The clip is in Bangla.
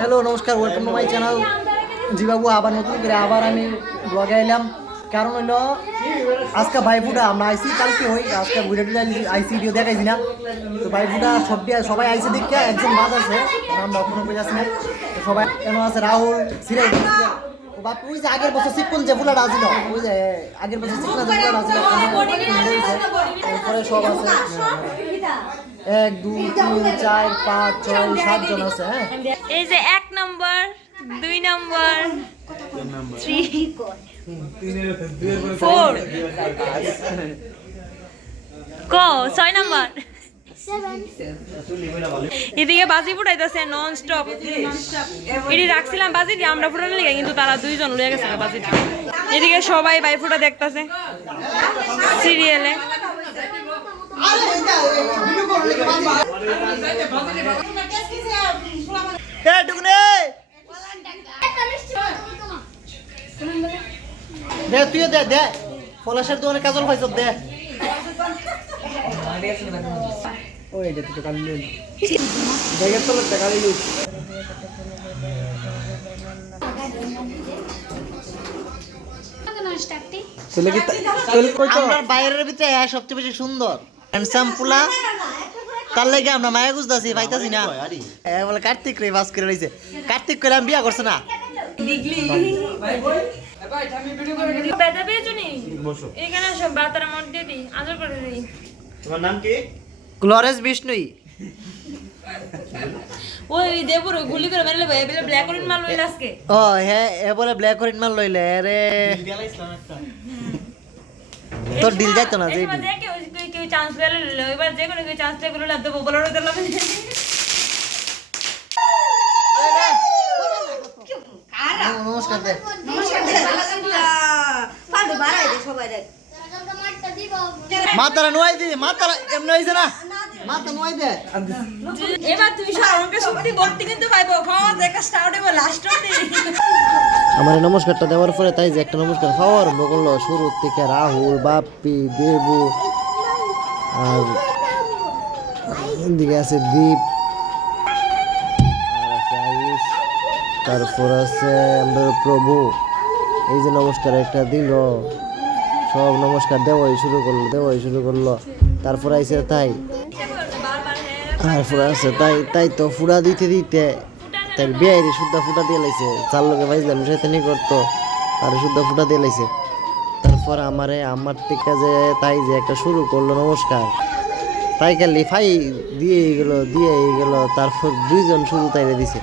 হ্যালো নমস্কার, ওয়েলকাম টু মাই চ্যানেল। জি বাবু, আবার নতুন করে আবার আমি ব্লগে আইলাম। কারণ হইলো আজকে ভাইফুটা আমরা আইসি কালকে হই, আজকে ভিডিও আইসি ভিডিও দেখাইছি না। তো ভাইফুটা সবাই আইসি দেখে একজন বাদ আছে, আমরা কোনো পেয়ে আসি না। সবাই কেন আছে রাহুল সিরাজ ও বাপ, ওই যে আগের বছর সিকুল যে ফুলাটা আছিল, ওই যে আগের বছর সিকুল যে ফুলাটা আছিল, এরপরে সব আছে 1 2 3 4 5 6 7 জন আছে। হ্যাঁ, এই যে 1 নম্বর 2 নম্বর 3 4 কো 6 নম্বর এদিকে বাজি ফুটাইতেছে নন স্টপ। এটি রাখছিলাম বাজি আমরা ফুটানোর লেগে, কিন্তু তারা 2 জন উড়ে গেছে বাজি। এদিকে সবাই বাই ফুটা দেখতেছে সিরিয়ালে। দে তুই দে দে পলাশের দোকানে কাজল পাইছ দে। ওই এটা তো কালি লই দেখে তো লোক কালি লই। চলে কি চলে কই তো আমার বাইরের ভিতরে সবচেয়ে বেশি সুন্দর হ্যান্ডসাম পুলা, তার লাগে আমরা মায়া গুজদাছি পাইতাছি না। বলে কার্তিক রে বাস করে রইছে, কার্তিক কইলাম বিয়া করছ না ডিগলি বেদা বেজুনি এখানে সব বাতার মধ্যে দি আদর করে দিই। তোমার নাম কি? গ্লোরিয়াস বিষ্ণুই। ওই দেবর গুলি করে মারলে ভাই বলে ব্ল্যাক অরেঞ্জ মাল লইলা আজকে। ও হ্যাঁ, এ বলে ব্ল্যাক অরেঞ্জ মাল লইলে আরে তোর ডিল যাইতো না যে এবার দেখে ওই কেউ চান্স পেলে এবার যে কোনো কেউ চান্স পেলে লাভ দেবো বলার দিলাম। নমস্কার দে মাতারা নোয়াই দি, মাতারা এমনি হইছে না, মাতা নোয়াই দে। এবার তুমি সরমকে শক্তি ভর্তি কিন্তু পাইবো, খাওয়া দেখা স্টার্ট হবে লাস্ট অবধি। আমার নমস্কারটা দেওয়ার পরে তাই যে একটা নমস্কার খাওয়া আরম্ভ করলো। শুরু থেকে রাহুল, বাপ্পি, দেবু, আর এদিকে আছে দীপ, আর আছে আয়ুষ, তারপর আছে আমাদের প্রভু। এই যে নমস্কার একটা দিল, সব নমস্কার দেওয়াই শুরু করলো। তারপর আইসে তাই, তারপর আছে তাই তো ফুড়া দিতে তাই বিয়াইরে শুদ্ধা ফুটা দিয়ে লাইছে। 4 লোকে ভাইছিলাম সেখানে করতো, তার শুদ্ধা ফুটা দিয়ে লাইছে। তারপর আমার থেকে যে তাই যে একটা শুরু করলো নমস্কার, তাই খালি ফাই দিয়ে গেল। তারপর 2 জন শুধু তাইরে দিছে।